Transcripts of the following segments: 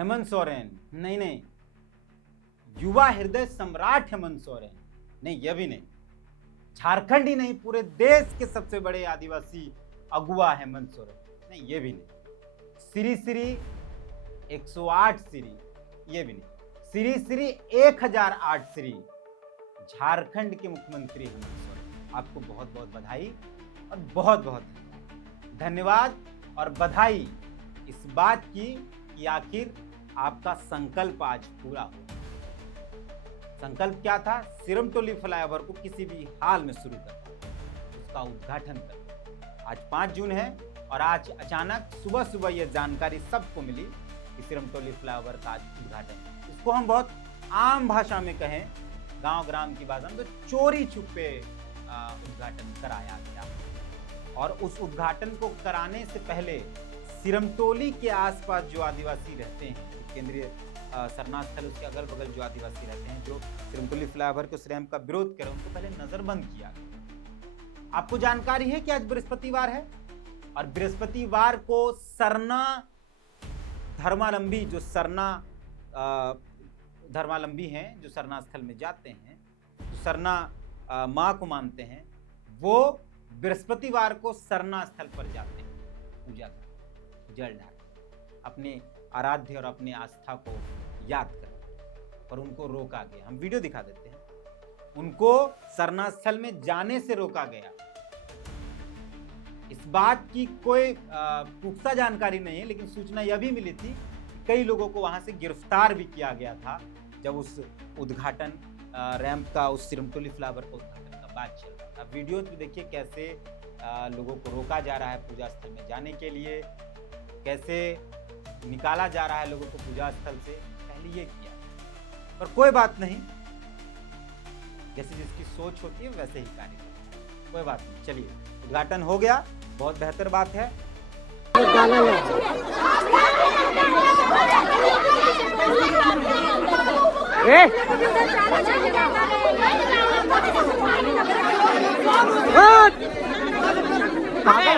हेमंत सोरेन, नहीं, युवा हृदय सम्राट हेमंत सोरेन, नहीं यह भी नहीं। झारखंड ही नहीं, पूरे देश के सबसे बड़े आदिवासी अगुआ हेमंत सोरेन, नहीं ये भी नहीं। श्री 108 श्री, ये भी नहीं। श्री 1008 श्री, झारखंड के मुख्यमंत्री हेमंत सोरेन, आपको बहुत बहुत बधाई और बहुत बहुत धन्यवाद और बधाई इस बात की कि आखिर आपका संकल्प आज पूरा हो। संकल्प क्या था? सिरमटोली फ्लाईओवर को किसी भी हाल में शुरू करना, उसका उद्घाटन करना। आज 5 जून है और आज अचानक सुबह सुबह यह जानकारी सबको मिली कि सिरमटोली फ्लाईओवर का आज उद्घाटन। इसको हम बहुत आम भाषा में कहें, गांव ग्राम की भाषा में, तो चोरी छुपे उद्घाटन कराया गया। और उस उद्घाटन को कराने से पहले सिरमटोली के आसपास जो आदिवासी रहते हैं, केंद्रीय सरना स्थल उसके अगल बगल जो आदिवासी रहते हैं, जो सिरमटोली फ्लाईओवर के उस रैंप का विरोध करें, उनको पहले नजरबंद किया गया। आपको जानकारी है कि आज बृहस्पतिवार है और बृहस्पतिवार को सरना धर्मावलंबी, जो सरना धर्मावलंबी हैं, जो सरना स्थल में जाते हैं, जो सरना माँ को मानते हैं, वो बृहस्पतिवार को सरना स्थल पर जाते हैं, पूजा कर, जल ढाल, अपने आराध्य और अपने आस्था को याद कर। पर उनको रोका गया। हम वीडियो दिखा देते हैं। उनको सरना स्थल में जाने से रोका गया। इस बात की कोई पुख्ता जानकारी नहीं है, लेकिन सूचना यह भी मिली थी कई लोगों को वहां से गिरफ्तार भी किया गया था जब उस उद्घाटन रैंप का, उस सिरमटोली फ्लाईओवर का उद्घाटन का बात चल रहा था। वीडियो में देखिए कैसे लोगों को रोका जा रहा है पूजा स्थल में जाने के लिए, कैसे निकाला जा रहा है लोगों को पूजा स्थल से। पहले ये किया, पर कोई बात नहीं, जैसे जिसकी सोच होती है वैसे ही कार्य करता है, कोई बात नहीं। चलिए, उद्घाटन हो गया, बहुत बेहतर बात है।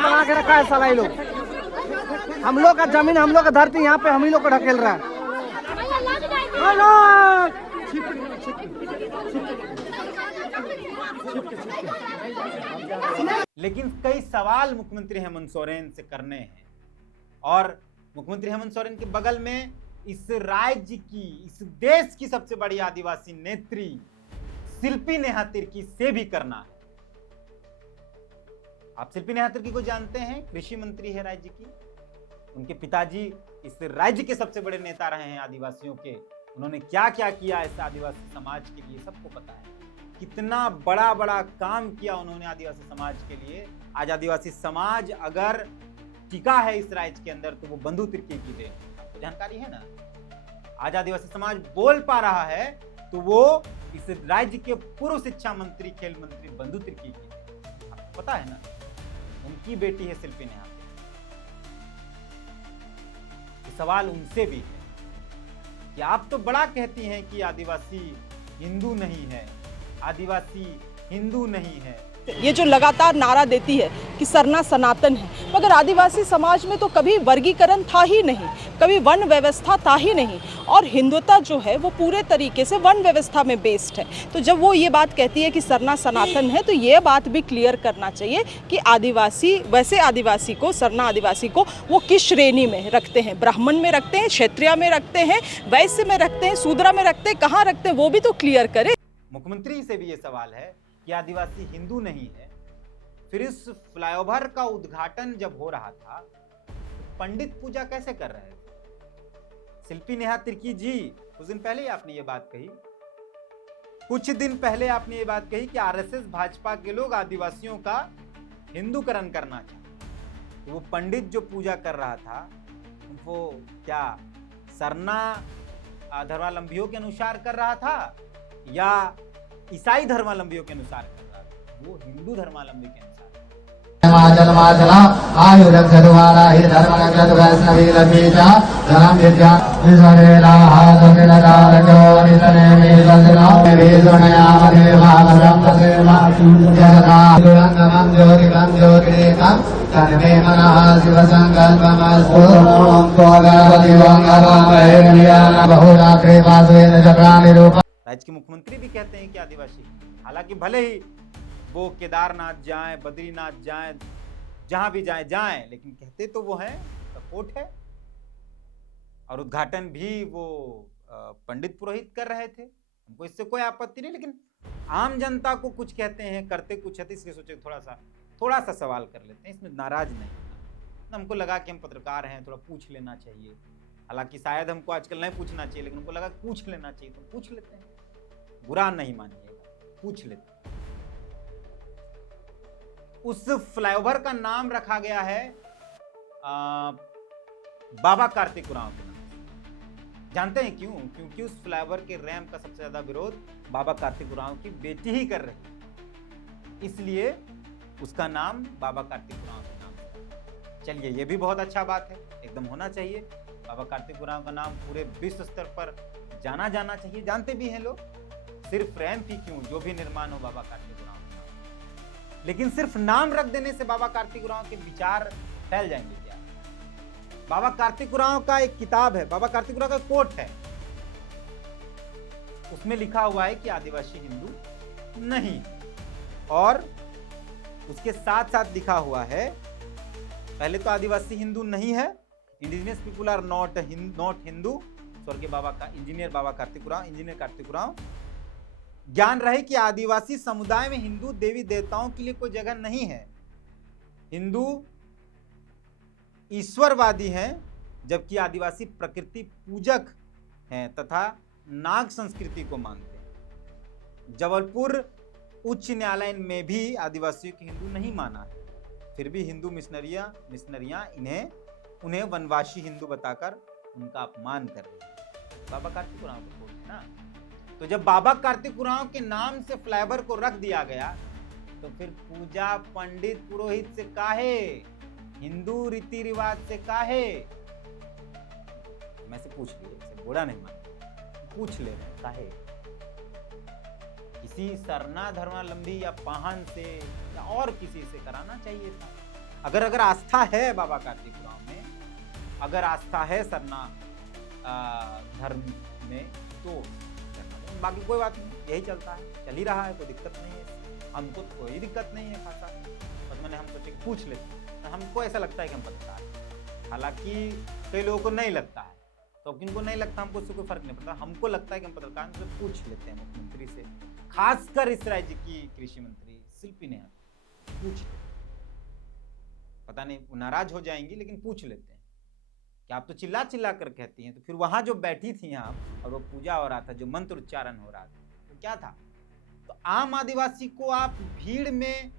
बना के रखा है साला ये लोग। हम लोग का जमीन, हम लोग का धरती, यहाँ पे हम ही लोग को ढकेल रहा है। लेकिन कई सवाल मुख्यमंत्री हेमंत सोरेन से करने हैं और मुख्यमंत्री हेमंत सोरेन के बगल में इस राज्य की, इस देश की सबसे बड़ी आदिवासी नेत्री शिल्पी नेहा तिर्की से भी करना है। आप शिल्पी नेहा तिर्की को जानते हैं, कृषि मंत्री है राज्य की। उनके पिताजी इस राज्य के सबसे बड़े नेता रहे हैं आदिवासियों के। उन्होंने क्या क्या किया इस आदिवासी समाज के लिए सबको पता है। कितना बड़ा बड़ा काम किया उन्होंने आदिवासी समाज के लिए। आज आदिवासी समाज अगर टिका है इस राज्य के अंदर तो वो बंधु तिर्की की देन, आपको जानकारी है ना। आज आदिवासी समाज बोल पा रहा है तो वो इस राज्य के पूर्व शिक्षा मंत्री, खेल मंत्री बंधु तिर्की की, आपको पता है ना, उनकी बेटी है शिल्पी नेहा। सवाल उनसे भी है कि आप तो बड़ा कहती हैं कि आदिवासी हिंदू नहीं है, आदिवासी हिंदू नहीं है। ये जो लगातार नारा देती है कि सरना सनातन है, मगर आदिवासी समाज में तो कभी वर्गीकरण था ही नहीं, कभी वन व्यवस्था था ही नहीं, और हिंदुता जो है वो पूरे तरीके से वन व्यवस्था में बेस्ड है। तो जब वो ये बात कहती है कि सरना सनातन है, तो ये बात भी क्लियर करना चाहिए कि आदिवासी, वैसे आदिवासी को, सरना आदिवासी को वो किस श्रेणी में रखते हैं। ब्राह्मण में रखते हैं, क्षत्रिय में रखते हैं, वैश्य में रखते हैं, शूद्र में रखते हैं, कहाँ रखते हैं वो भी तो क्लियर करे। मुख्यमंत्री से भी ये सवाल है कि आदिवासी हिंदू नहीं है। फिर इस फ्लाईओवर का उद्घाटन जब हो रहा था तो पंडित पूजा कैसे कर रहे थे? शिल्पी नेहा तिर्की जी, कुछ दिन पहले आपने ये बात कही, कुछ दिन पहले आपने ये बात कही कि आरएसएस भाजपा के लोग आदिवासियों का हिंदूकरण करना चाहते। तो वो पंडित जो पूजा कर रहा था वो क्या सरना धर्मावलंबियों के अनुसार कर रहा था या ईसाई धर्मावलंबियों के अनुसार कर रहा था? वो हिंदू धर्मावलंबी के अनुसार। तन्मे मनः शिवसङ्कल्पमस्तु ॐ त्वगणपति बहुरात्रि वासवेन चक्राणि रूप। राज्य के मुख्यमंत्री भी कहते हैं कि आदिवासी, हालांकि भले ही वो केदारनाथ जाएं, बद्रीनाथ जाएं, जहां भी जाएं, लेकिन कहते तो वो हैं, सपोर्ट है। और उद्घाटन भी वो पंडित पुरोहित कर रहे थे, हमको इससे कोई आपत्ति नहीं, लेकिन आम जनता को कुछ कहते हैं, करते कुछ है, इसलिए सोचे थोड़ा सा सवाल कर लेते हैं, इसमें नाराज नहीं। तो हमको लगा कि हम पत्रकार हैं, थोड़ा पूछ लेना चाहिए। हालांकि शायद हमको आजकल नहीं पूछना चाहिए, लेकिन हमको लगा पूछ लेना चाहिए, तो पूछ लेते हैं, बुरा नहीं मानिएगा, पूछ लेते हैं। उस फ्लाईओवर का नाम रखा गया है बाबा कार्तिक उरांव के नाम। जानते हैं क्यों? क्योंकि उस फ्लाईओवर के रैंप का सबसे ज्यादा विरोध बाबा कार्तिक उरांव की बेटी ही कर रही है, इसलिए उसका नाम बाबा कार्तिक उरांव के नाम है। चलिए, ये भी बहुत अच्छा बात है, एकदम होना चाहिए। बाबा कार्तिक उरांव का नाम पूरे विश्व स्तर पर जाना चाहिए। जानते भी हैं लोग, सिर्फ रैंप ही क्यों, जो भी निर्माण हो बाबा कार्तिक उरांव के नाम। लेकिन सिर्फ नाम रख देने से बाबा कार्तिक उरांव के विचार फैल जाएंगे क्या? बाबा कार्तिक उरांव का एक किताब है, बाबा कार्तिक उरांव का कोट है, उसमें लिखा हुआ है कि आदिवासी हिंदू नहीं, और उसके साथ साथ लिखा हुआ है, पहले तो आदिवासी हिंदू नहीं है, indigenous people are not Hindu. स्वर्गीय बाबा का इंजीनियर कार्तिक उरांव, ज्ञान रहे कि आदिवासी समुदाय में हिंदू देवी देवताओं के लिए कोई जगह नहीं है। हिंदू ईश्वरवादी हैं, जबकि आदिवासी प्रकृति पूजक हैं तथा नाग संस्कृति को मानते हैं। जबलपुर उच्च न्यायालय में भी आदिवासियों को हिंदू नहीं माना है, फिर भी हिंदू मिशनरियां उन्हें वनवासी हिंदू बताकर उनका अपमान कर रही है। बाबा कार्तिक उरांव को बोलते हैं ना, तो जब बाबा कार्तिक उरांव के नाम से फ्लाईओवर को रख दिया गया, तो फिर पूजा पंडित पुरोहित से काहे, हिंदू रीति रिवाज से काहे? मैं से पूछ लिया, बुरा नहीं मानता, पूछ ले रहे काहे? किसी सरना धर्मावलंबी या पाहन से या और किसी से कराना चाहिए था। अगर आस्था है बाबा कार्तिक उरांव में, अगर आस्था है सरना धर्म में, तो बाकी कोई बात नहीं, यही चलता है, चल ही रहा है, कोई दिक्कत नहीं है, हमको कोई दिक्कत नहीं है खासा। बस मैंने हम सोचे पूछ लेते, हमको ऐसा लगता है कि हम पत्रकार हैं, हालांकि कई लोगों को नहीं लगता है, तो किनको नहीं लगता हमको उससे कोई फर्क नहीं पड़ता, हमको लगता है कि हम पत्रकार हैं, तो पूछ लेते हैं मुख्यमंत्री से, खासकर इस राज्य की कृषि मंत्री शिल्पी नेहरा, पूछ लेते। पता नहीं वो नाराज हो जाएंगी, लेकिन पूछ लेते हैं कि आप तो चिल्ला कर कहती हैं, तो फिर वहां जो बैठी थी आप और वो पूजा हो रहा था, जो मंत्र उच्चारण हो रहा था, तो क्या था? तो आम आदिवासी को आप भीड़ में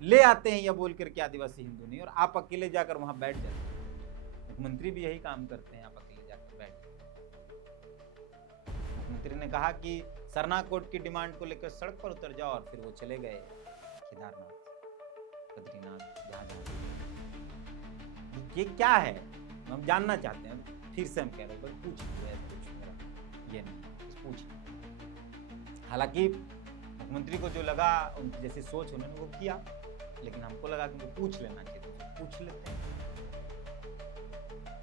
ले आते हैं या बोल करके आदिवासी हिंदू नहीं, और आप अकेले जाकर वहां बैठ जाते हैं। मुख्यमंत्री भी यही काम करते हैं, आप अकेले जाकर बैठ। मुख्यमंत्री ने कहा कि सरना कोर्ट की डिमांड को लेकर सड़क पर उतर जाओ, और फिर वो चले गए केदारनाथ, बद्रीनाथ, जहां ये क्या है हम जानना चाहते हैं। फिर से हम कह रहे हैं पूछ ये नहीं पूछ। हालांकि मुख्यमंत्री को जो लगा, उनकी जैसी सोच उन्होंने वो किया, लेकिन हमको लगा कि पूछ लेना चाहिए, तो पूछ लेते हैं।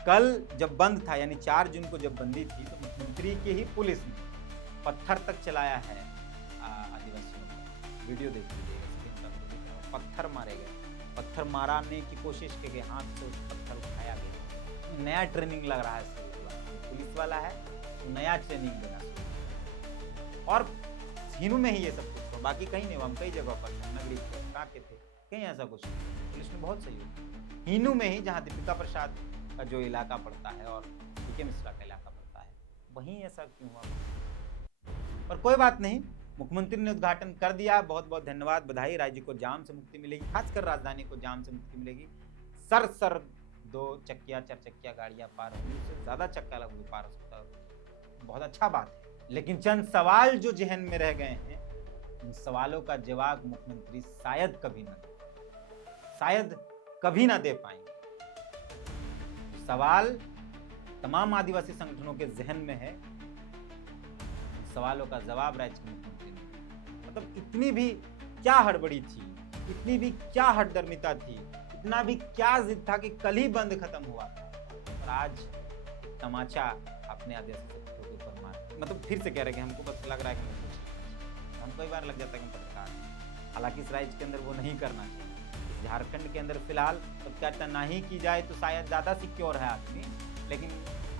कल जब बंद था, यानी 4 जून को जब बंदी थी, तो मुख्यमंत्री की ही पुलिस ने पत्थर तक चलाया है आदिवासियों को। वीडियो देख लीजिएगा, पत्थर मारे गए, पत्थर मारने की कोशिश की गई, हाथ से पत्थर उठाया गया। नया ट्रेनिंग लग रहा है, पुलिस वाला है, तो नया ट्रेनिंग देना, और हिनू में ही ये सब कुछ हो, बाकी कहीं नहीं हुआ। हम कई जगह पर नगरी के थे, कहीं ऐसा कुछ नहीं, पुलिस ने बहुत सहयोग। हिनू में ही, जहाँ दीपिका प्रसाद का जो इलाका पड़ता है और पीके मिश्रा का इलाका पड़ता है, वहीं ऐसा क्यों हुआ? पर कोई बात नहीं, मुख्यमंत्री ने उद्घाटन कर दिया, बहुत बहुत धन्यवाद, बधाई। राज्य को जाम से मुक्ति मिलेगी, खासकर राजधानी को जाम से मुक्ति मिलेगी। सर 2 चक्किया 4 चक्किया गाड़ियां पार होंगी, उससे ज्यादा चक्का लगभग पार हो सकता है, बहुत अच्छा बात है। लेकिन चंद सवाल जो जहन में रह गए हैं, उन सवालों का जवाब मुख्यमंत्री शायद कभी ना दे पाएंगे। सवाल तमाम आदिवासी संगठनों के जहन में है, सवालों का जवाब राज्य के मुख्यमंत्री ने, मतलब इतनी भी क्या हड़बड़ी थी, इतनी भी क्या हठधर्मिता थी, इतना भी क्या जिद था कि कल ही बंद खत्म हुआ था और आज तमाचा अपने आदिवासी के ऊपर मार, मतलब फिर से कह रहे हैं कि हमको बस लग रहा है कि हम कुछ, हमको कई बार लग जाता है कि हम पत्रकार हैं। हालांकि इस राज्य के अंदर वो नहीं करना चाहिए। झारखंड के अंदर फिलहाल तो क्या तनाही की जाए तो शायद ज़्यादा सिक्योर है आदमी, लेकिन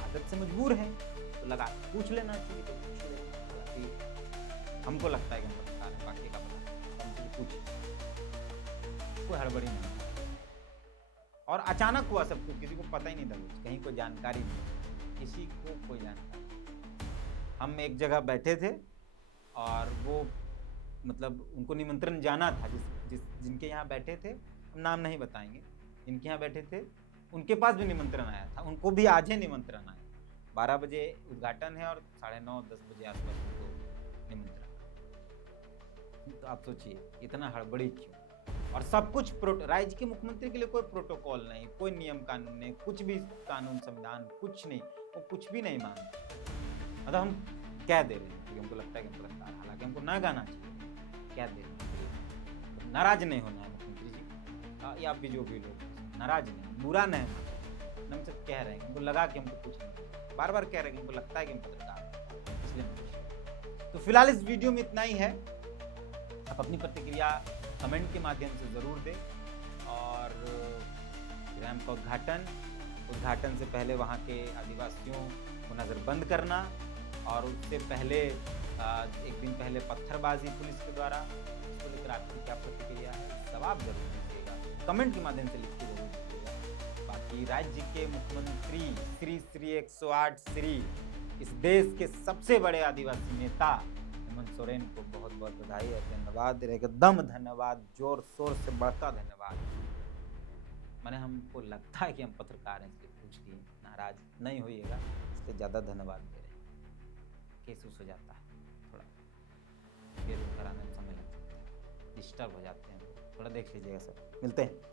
आदत से मजबूर है तो लगा पूछ लेना चाहिए, तो पूछ लेना। बाकी हमको लगता है कि हम पत्रकार हैं, बाकी का पता हमसे पूछ, कोई हड़बड़ी नहीं। और अचानक हुआ सब कुछ, किसी को पता ही नहीं था कुछ, कहीं कोई जानकारी नहीं, किसी को कोई जानकारी। हम एक जगह बैठे थे और वो मतलब उनको निमंत्रण जाना था, जिनके यहाँ बैठे थे, हम नाम नहीं बताएंगे, जिनके यहाँ बैठे थे उनके पास भी निमंत्रण आया था, उनको भी आज ही निमंत्रण आया। 12 बजे उद्घाटन है और 9:30-10 बजे आसपास उनको निमंत्रण। तो आप सोचिए इतना हड़बड़ी क्यों? और सब कुछ राज्य के मुख्यमंत्री के लिए कोई प्रोटोकॉल नहीं, कोई नियम कानून नहीं, कुछ भी कानून संविधान कुछ नहीं, वो कुछ भी नहीं मानते। मतलब हम कह दे रहे हैं कि हमको लगता है कि हम पत्रकार, हालांकि हमको ना गाना चाहिए, क्या दे रहे हैं। तो नाराज नहीं होना है मुख्यमंत्री जी, या भी जो भी लोग नाराज नहीं, बुरा नहीं, हम सब कह रहे हैं, हमको लगा कि हमको कुछ नहीं, बार बार कह रहे हैं कि हमको लगता है कि हम पत्रकार, इसलिए। तो फिलहाल इस वीडियो में इतना ही है। आप अपनी प्रतिक्रिया कमेंट के माध्यम से ज़रूर दें। और रैंप का उद्घाटन से पहले वहाँ के आदिवासियों को नज़रबंद करना और उससे पहले एक दिन पहले पत्थरबाजी पुलिस के द्वारा, इसको लेकर आपकी क्या प्रतिक्रिया है, जवाब जरूर दीजिएगा, कमेंट के माध्यम से लिख के जरूर दीजिएगा। बाकी राज्य के मुख्यमंत्री श्री 108 श्री इस देश के सबसे बड़े आदिवासी नेता हेमंत सोरेन को बहुत बहुत बधाई है, धन्यवाद, एकदम धन्यवाद, जोर शोर से बढ़ता धन्यवाद। मैंने हमको लगता है कि हम पत्रकार हैं, इसलिए पूछ के नाराज नहीं होइएगा, इसलिए ज़्यादा धन्यवाद दे रहे हैं। केस हो जाता है थोड़ा, फिर कराने में समय लगता है, डिस्टर्ब हो जाते हैं, थोड़ा देख लीजिएगा सर। मिलते हैं।